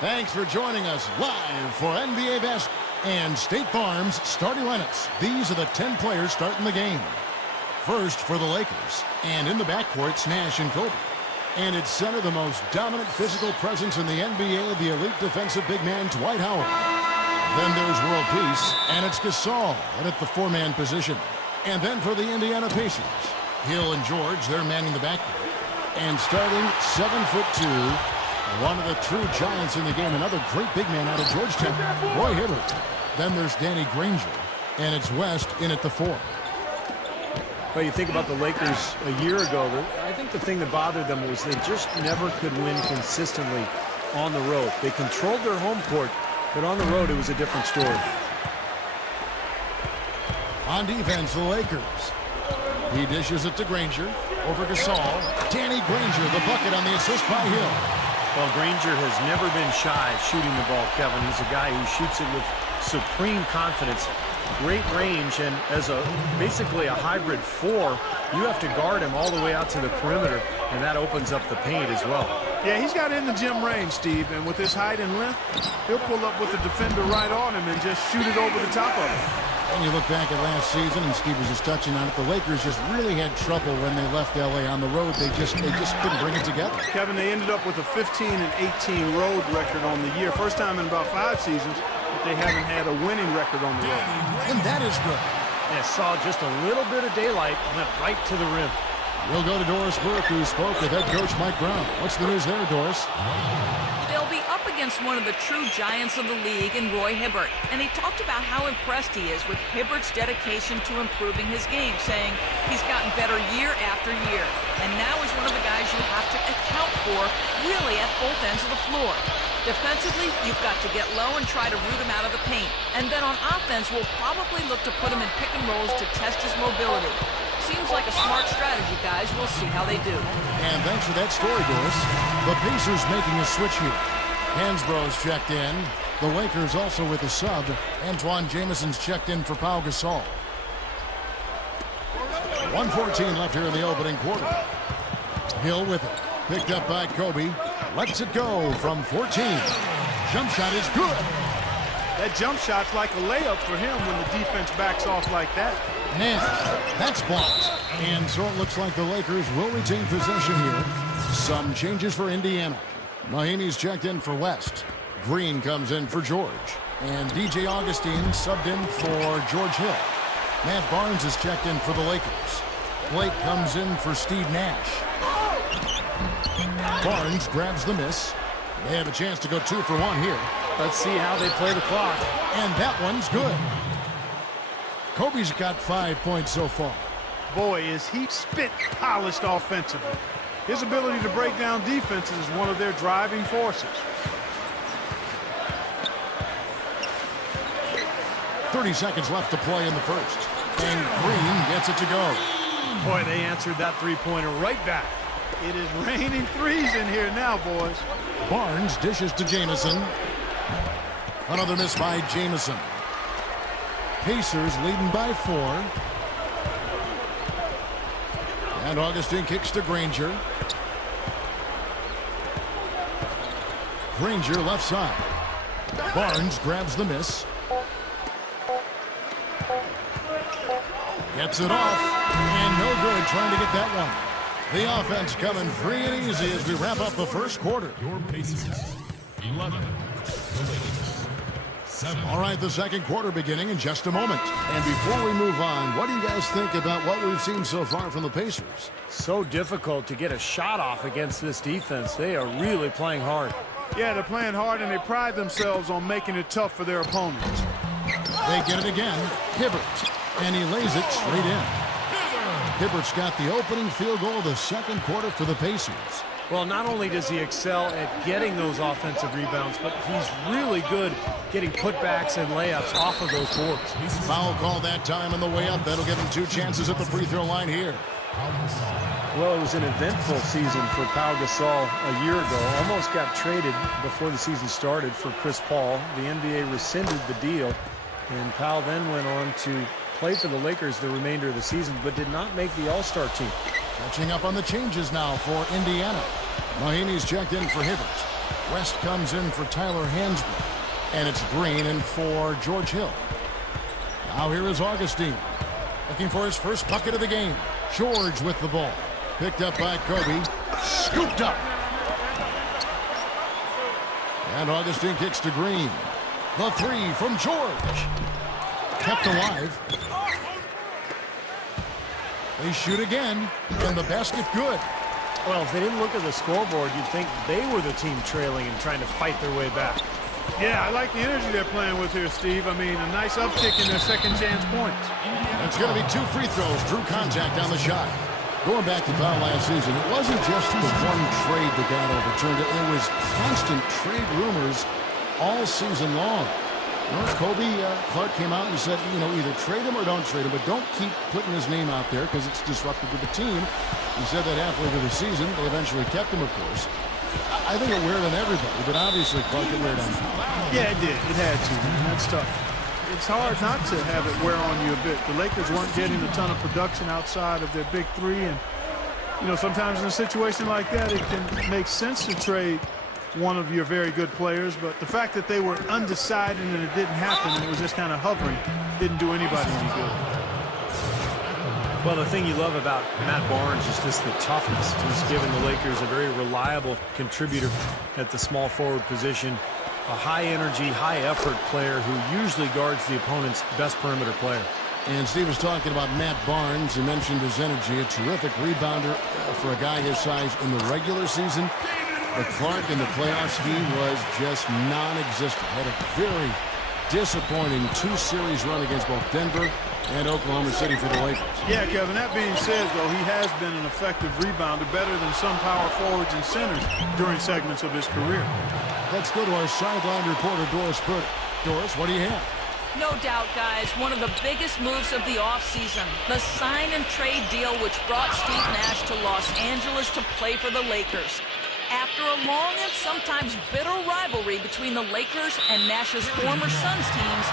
Thanks for joining us live for NBA Best and State Farm's starting lineups. These are the 10 players starting the game. First for the Lakers, and in the backcourt, it's Nash and Kobe. And it's center, the most dominant physical presence in the NBA, the elite defensive big man, Dwight Howard. Then there's world peace, and it's Gasol, and at the four-man position. And then for the Indiana Pacers, Hill and George, they're manning the backcourt. And starting 7'2", one of the true giants in the game, another great big man out of Georgetown, Roy Hibbert. Then there's Danny Granger, and it's West in at the four. Well, you think about the Lakers a year ago, I think the thing that bothered them was they just never could win consistently on the road. They controlled their home court, but on the road it was a different story. On defense, the Lakers. He dishes it to Granger, over Gasol. Danny Granger, the bucket on the assist by Hill. Well, Granger has never been shy shooting the ball, Kevin. He's a guy who shoots it with supreme confidence, great range, and as basically a hybrid four, you have to guard him all the way out to the perimeter, and that opens up the paint as well. Yeah, he's got in the gym range, Steve, and with his height and length, he'll pull up with the defender right on him and just shoot it over the top of him. And you look back at last season, and Steve was just touching on it, the Lakers just really had trouble when they left L.A. on the road. They just couldn't bring it together. Kevin, they ended up with a 15-18 road record on the year. First time in about 5 seasons that they haven't had a winning record on the road. And that is good. Yeah, saw just a little bit of daylight, went right to the rim. We'll go to Doris Burke, who spoke with head coach Mike Brown. What's the news there, Doris? They'll be up against one of the true giants of the league in Roy Hibbert, and he talked about how impressed he is with Hibbert's dedication to improving his game, saying he's gotten better year after year, and now is one of the guys you have to account for really at both ends of the floor. Defensively, you've got to get low and try to root him out of the paint, and then on offense, we'll probably look to put him in pick and rolls to test his mobility. Seems like a smart strategy, guys. We'll see how they do. And thanks for that story, Doris. The Pacers making a switch here. Hansbrough's checked in. The Lakers also with a sub. Antoine Jameson's checked in for Pau Gasol. 1:14 left here in the opening quarter. Hill with it. Picked up by Kobe. Lets it go from 14. Jump shot is good. That jump shot's like a layup for him when the defense backs off like that. Man, that's blocked. And so it looks like the Lakers will retain possession here. Some changes for Indiana. Mahimi's checked in for West. Green comes in for George. And DJ Augustine subbed in for George Hill. Matt Barnes is checked in for the Lakers. Blake comes in for Steve Nash. Barnes grabs the miss. They have a chance to go 2 for 1 here. Let's see how they play the clock. And that one's good. Kobe's got 5 points so far. Boy, is he spit polished offensively. His ability to break down defenses is one of their driving forces. 30 seconds left to play in the first. And Green gets it to go. Boy, they answered that three-pointer right back. It is raining threes in here now, boys. Barnes dishes to Jamison. Another miss by Jamison. Pacers leading by 4. And Augustine kicks to Granger. Granger left side. Barnes grabs the miss. Gets it off. And no good trying to get that one. The offense coming free and easy as we wrap up the first quarter. Your Pacers, 11. The Lakers, 7. All right, the second quarter beginning in just a moment. And before we move on, what do you guys think about what we've seen so far from the Pacers? So difficult to get a shot off against this defense. They are really playing hard. Yeah, they're playing hard, and they pride themselves on making it tough for their opponents. They get it again. Hibbert. And he lays it straight in. Hibbert's got the opening field goal of the second quarter for the Pacers. Well, not only does he excel at getting those offensive rebounds, but he's really good getting putbacks and layups off of those boards. Foul call that time on the way up. That'll give him 2 chances at the free throw line here. Well, it was an eventful season for Pau Gasol a year ago. Almost got traded before the season started for Chris Paul. The NBA rescinded the deal, and Pau then went on to play for the Lakers the remainder of the season, but did not make the All-Star team. Catching up on the changes now for Indiana. Mahimi's checked in for Hibbert. West comes in for Tyler Hansbrough. And it's Green in for George Hill. Now here is Augustine. Looking for his first bucket of the game. George with the ball. Picked up by Kobe. Scooped up. And Augustine kicks to Green. The three from George. Kept alive. They shoot again. And the basket good. Well, if they didn't look at the scoreboard, you'd think they were the team trailing and trying to fight their way back. Yeah, I like the energy they're playing with here, Steve. I mean, a nice uptick in their second chance points. It's going to be 2 free throws. Drew contact on the shot. Going back to Powell last season, it wasn't just the one trade that got overturned. It was constant trade rumors all season long. Kobe Clark came out and said, either trade him or don't trade him, but don't keep putting his name out there because it's disruptive to the team. He said that halfway through the season. They eventually kept him, of course. I think it weared on everybody, but obviously Clark it weared on him. Yeah, it did. It had to. And that's tough. It's hard not to have it wear on you a bit. The Lakers weren't getting a ton of production outside of their big three. And, sometimes in a situation like that, it can make sense to trade one of your very good players. But the fact that they were undecided and it didn't happen and it was just kind of hovering didn't do anybody any good. Well, the thing you love about Matt Barnes is just the toughness. He's given the Lakers a very reliable contributor at the small forward position, a high-energy, high-effort player who usually guards the opponent's best perimeter player. And Steve was talking about Matt Barnes. He mentioned his energy, a terrific rebounder for a guy his size in the regular season. But Clark in the playoffs, he was just non-existent. Had a very disappointing 2-series run against both Denver and Oklahoma City for the Lakers. Yeah, Kevin, that being said, though, he has been an effective rebounder, better than some power forwards and centers during segments of his career. Let's go to our sideline reporter, Doris Burke. Doris, what do you have? No doubt, guys, one of the biggest moves of the offseason, the sign and trade deal which brought Steve Nash to Los Angeles to play for the Lakers. After a long and sometimes bitter rivalry between the Lakers and Nash's former Suns teams,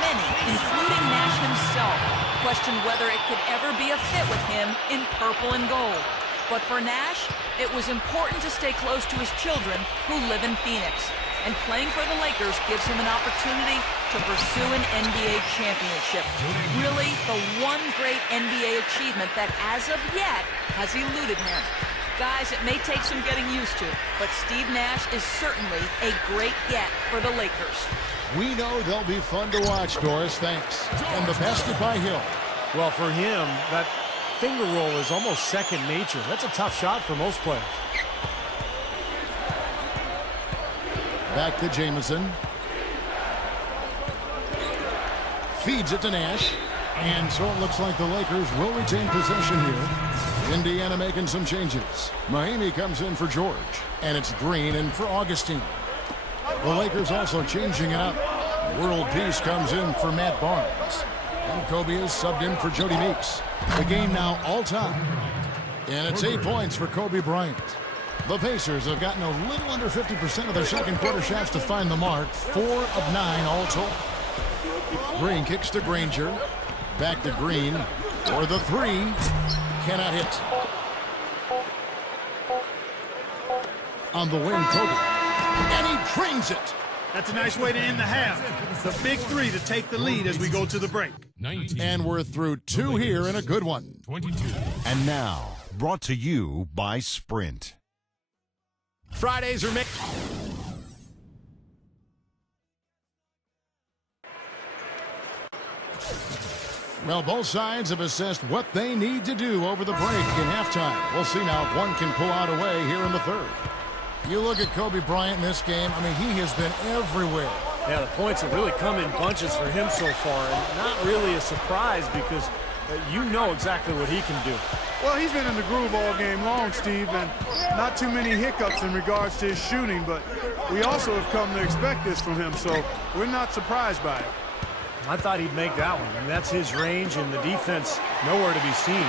many, including Nash himself, questioned whether it could ever be a fit with him in purple and gold. But for Nash, it was important to stay close to his children who live in Phoenix. And playing for the Lakers gives him an opportunity to pursue an NBA championship. Really, the one great NBA achievement that, as of yet, has eluded him. Guys, it may take some getting used to, but Steve Nash is certainly a great get for the Lakers. We know they'll be fun to watch, Doris. Thanks. And the basket by Hill. Well, for him, that finger roll is almost second nature. That's a tough shot for most players. Back to Jamison. Feeds it to Nash. And so it looks like the Lakers will retain possession here. Indiana making some changes. Mahinmi comes in for George. And it's Green in for Augustine. The Lakers also changing it up. World Peace comes in for Matt Barnes. And Kobe is subbed in for Jody Meeks. The game now all time. And it's 8 points for Kobe Bryant. The Pacers have gotten a little under 50% of their second quarter shots to find the mark. 4 of 9 all told. Green kicks to Granger. Back to Green for the three. Cannot hit. On the wing, Kobe. And he drains it. That's a nice way to end the half. The big three to take the lead as we go to the break. 19. And we're through 2 here and a good one. 22. And now, brought to you by Sprint. Fridays are made. Well, both sides have assessed what they need to do over the break in halftime. We'll see now if one can pull out a way here in the third. You look at Kobe Bryant in this game, I mean, he has been everywhere. Yeah, the points have really come in bunches for him so far, and not really a surprise because you know exactly what he can do. Well, he's been in the groove all game long, Steve, and not too many hiccups in regards to his shooting, but we also have come to expect this from him, so we're not surprised by it. I thought he'd make that one. I mean, that's his range, and the defense nowhere to be seen.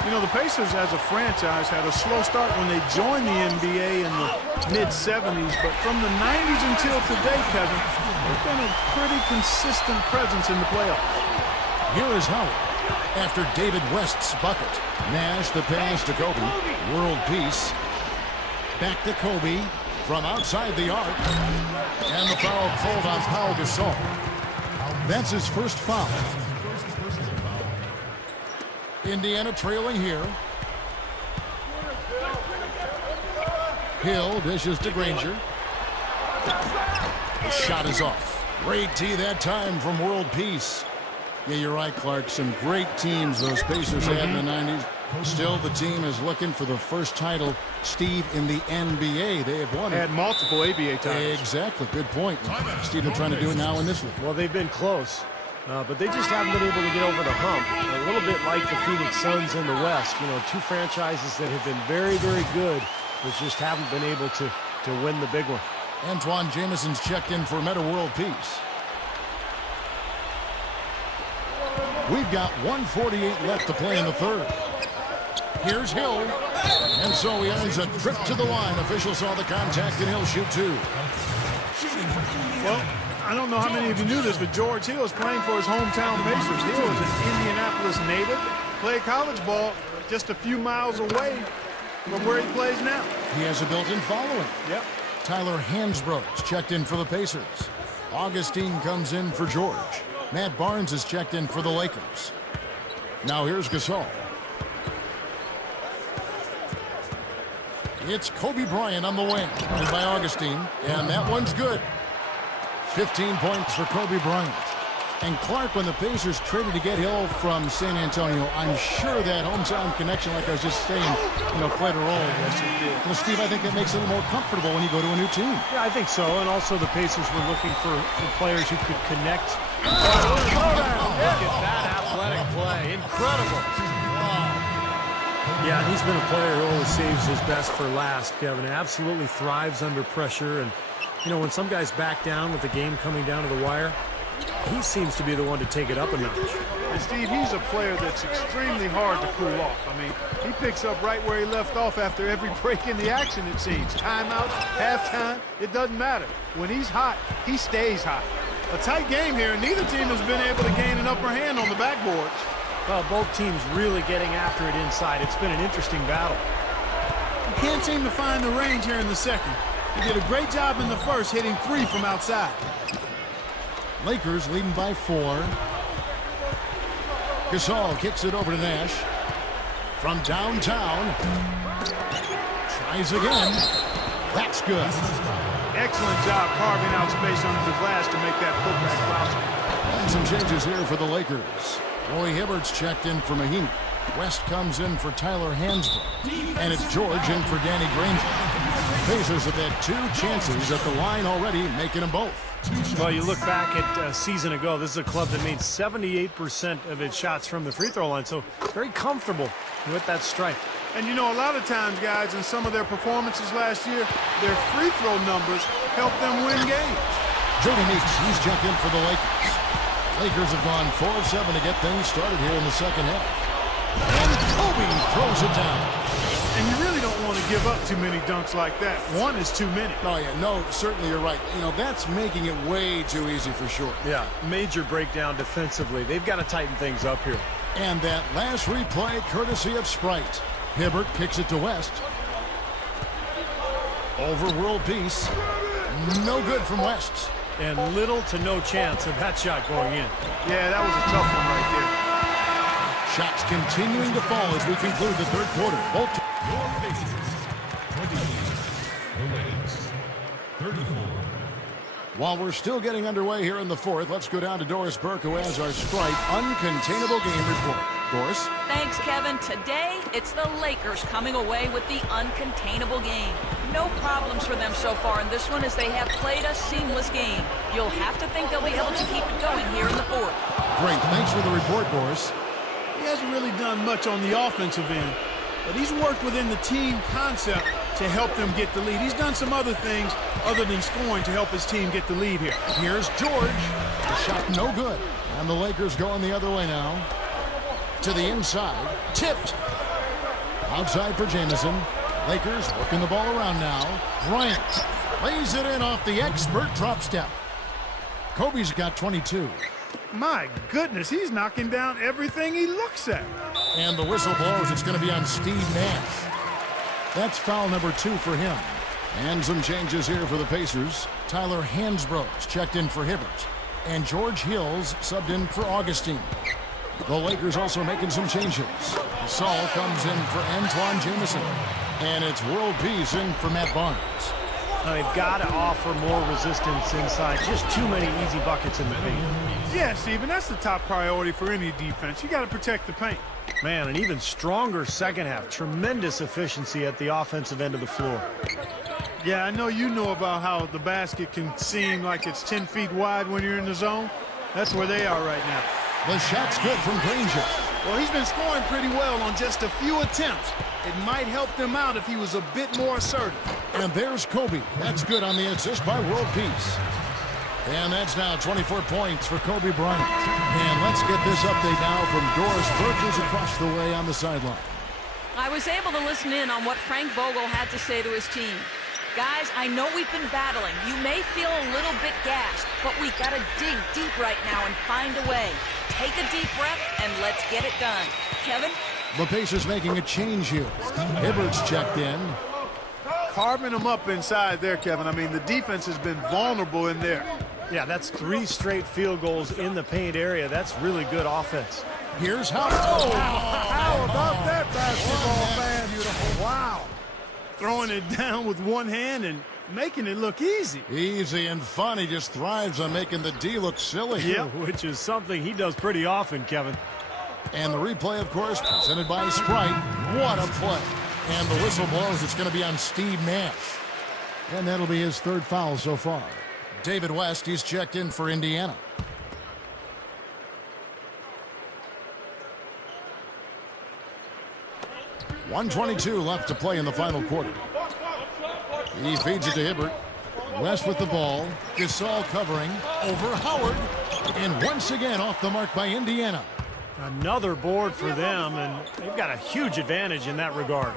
You know, the Pacers as a franchise had a slow start when they joined the NBA in the mid-'70s, but from the 90s until today, Kevin, they've been a pretty consistent presence in the playoffs. Here is Howard. After David West's bucket. Nash the pass to Kobe. World Peace. Back to Kobe from outside the arc. And the foul called on Pau Gasol. That's his first foul. Indiana trailing here. Hill dishes to Granger. The shot is off. Great tee that time from World Peace. Yeah, you're right, Clark. Some great teams those Pacers had in the 90s. Still, the team is looking for the first title, Steve, in the NBA. They have won it. Had multiple ABA titles. Exactly. Good point. Steve, they're trying to do it now in this league. Well, they've been close, but they just haven't been able to get over the hump. A little bit like the Phoenix Suns in the West. You know, two franchises that have been very, very good, but just haven't been able to win the big one. Antoine Jameson's checked in for Meta World Peace. We've got 1:48 left to play in the third. Here's Hill. And so he earns a trip to the line. Officials saw the contact, and he'll shoot two. Well, I don't know how many of you knew this, but George Hill is playing for his hometown Pacers. Hill is an Indianapolis native. Played college ball just a few miles away from where he plays now. He has a built-in following. Yep. Tyler Hansbrough's checked in for the Pacers. Augustine comes in for George. Matt Barnes is checked in for the Lakers. Now here's Gasol. It's Kobe Bryant on the wing, played by Augustine, and that one's good. 15 points for Kobe Bryant. And Clark, when the Pacers traded to get Hill from San Antonio, I'm sure that hometown connection, like I was just saying, played a role. Yes, it did. Well, Steve, I think that makes it a little more comfortable when you go to a new team. Yeah, I think so. And also the Pacers were looking for players who could connect. Look at that athletic play. Incredible. Yeah, he's been a player who always saves his best for last, Kevin. Absolutely thrives under pressure. And, when some guys back down with the game coming down to the wire, he seems to be the one to take it up a notch. And Steve, he's a player that's extremely hard to cool off. I mean, he picks up right where he left off after every break in the action, it seems. Timeout, halftime, it doesn't matter. When he's hot, he stays hot. A tight game here, and neither team has been able to gain an upper hand on the backboards. Well, both teams really getting after it inside. It's been an interesting battle. He can't seem to find the range here in the second. He did a great job in the first, hitting three from outside. Lakers leading by 4. Gasol kicks it over to Nash. From downtown. Tries again. That's good. Excellent job carving out space under the glass to make that putback possible. And some changes here for the Lakers. Roy Hibbert's checked in for Mahinmi. West comes in for Tyler Hansbrough. And it's George in for Danny Granger. Pacers have had 2 chances at the line already, making them both. Well, you look back at a season ago, this is a club that made 78% of its shots from the free throw line, so very comfortable with that strike. And a lot of times, guys, in some of their performances last year, their free throw numbers help them win games. Jody Meeks, he's checked in for the Lakers. Lakers have gone 4 of 7 to get things started here in the second half. And Kobe throws it down. And you really don't want to give up too many dunks like that. One is too many. Oh, yeah, no, certainly you're right. That's making it way too easy for sure. Yeah, major breakdown defensively. They've got to tighten things up here. And that last replay, courtesy of Sprite. Hibbert kicks it to West. Over World Peace. No good from West. And little to no chance of that shot going in. Yeah, that was a tough one right there. Shots continuing to fall as we conclude the third quarter. Both Your Pacers, 28. The Lakers, 34. While we're still getting underway here in the fourth, let's go down to Doris Burke, who has our Sprite Uncontainable Game Report. Doris? Thanks, Kevin. Today, it's the Lakers coming away with the uncontainable game. No problems for them so far in this one as they have played a seamless game. You'll have to think they'll be able to keep it going here in the fourth. Great. Thanks for the report, Doris. He hasn't really done much on the offensive end, but he's worked within the team concept to help them get the lead. He's done some other things other than scoring to help his team get the lead here. Here's George. The shot no good. And the Lakers going the other way now. To the inside. Tipped. Outside for Jamison. Lakers working the ball around now. Bryant lays it in off the expert drop step. Kobe's got 22. My goodness, he's knocking down everything he looks at. And the whistle blows. It's going to be on Steve Nash. That's foul number 2 for him. And some changes here for the Pacers. Tyler Hansbrough's checked in for Hibbert. And George Hill's subbed in for Augustine. The Lakers also making some changes. Saul comes in for Antoine Jamison. And it's World Peace in for Matt Barnes. Now, they've got to offer more resistance inside. Just too many easy buckets in the paint. Yeah, Steven, that's the top priority for any defense. You got to protect the paint. Man, an even stronger second half. Tremendous efficiency at the offensive end of the floor. Yeah, I know you know about how the basket can seem like it's 10 feet wide when you're in the zone. That's where they are right now. The shot's good from Granger. Well, he's been scoring pretty well on just a few attempts. It might help them out if he was a bit more assertive. And there's Kobe. That's good on the assist by World Peace. And that's now 24 points for Kobe Bryant. And let's get this update now from Doris Burgess across the way on the sideline. I was able to listen in on what Frank Vogel had to say to his team. Guys, I know we've been battling. You may feel a little bit gassed, but we got to dig deep right now and find a way. Take a deep breath and let's get it done. Kevin? The Pacers making a change here. Hibbert's checked in. Carving them up inside there, Kevin. I mean, the defense has been vulnerable in there. Yeah, that's 3 straight field goals in the paint area. That's really good offense. Here's Howard. How about that basketball fan? Beautiful. Wow. Throwing it down with one hand and making it look easy. Easy and fun. He just thrives on making the D look silly. Yeah, which is something he does pretty often, Kevin. And the replay, of course, presented by Sprite. What a play. And the whistle blows. It's going to be on Steve Nash. And that'll be his 3rd foul so far. David West, he's checked in for Indiana. .122 left to play in the final quarter. He feeds it to Hibbert. West with the ball. Gasol covering over Howard. And once again off the mark by Indiana. Another board for them, and they've got a huge advantage in that regard.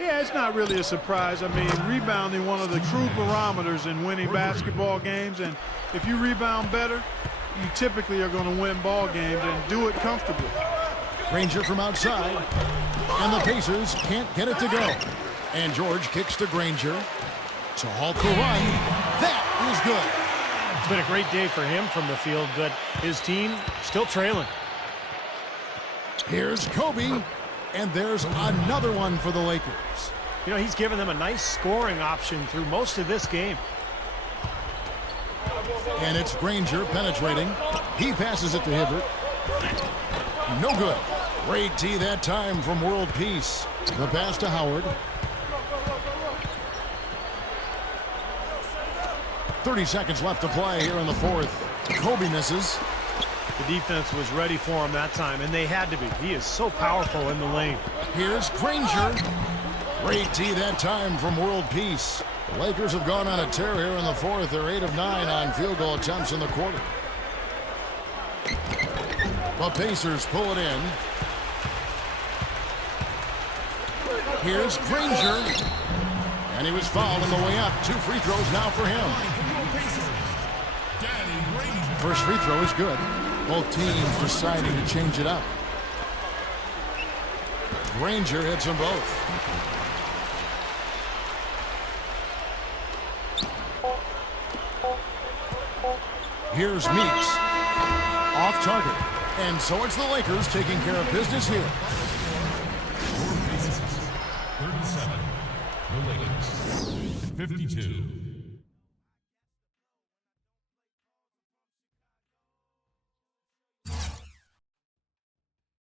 Yeah, it's not really a surprise. I mean, rebounding one of the true barometers in winning basketball games, and if you rebound better, you typically are going to win ball games and do it comfortably. Granger from outside, and the Pacers can't get it to go. And George kicks to Granger to halt the run. That is good. It's been a great day for him from the field, but his team still trailing. Here's Kobe, and there's another one for the Lakers. You know, he's given them a nice scoring option through most of this game. And it's Granger penetrating. He passes it to Hibbert. No good. Great D that time from World Peace. The pass to Howard. 30 seconds left to play here in the 4th. Kobe misses. The defense was ready for him that time, and they had to be. He is so powerful in the lane. Here's Granger. Great D that time from World Peace. The Lakers have gone on a tear here in the 4th. They're 8 of 9 on field goal attempts in the quarter. The Pacers pull it in. Here's Granger. And he was fouled on the way up. 2 free throws now for him. First free throw is good. Both teams deciding to change it up. Granger hits them both. Here's Meeks. Off target. And so it's the Lakers taking care of business here.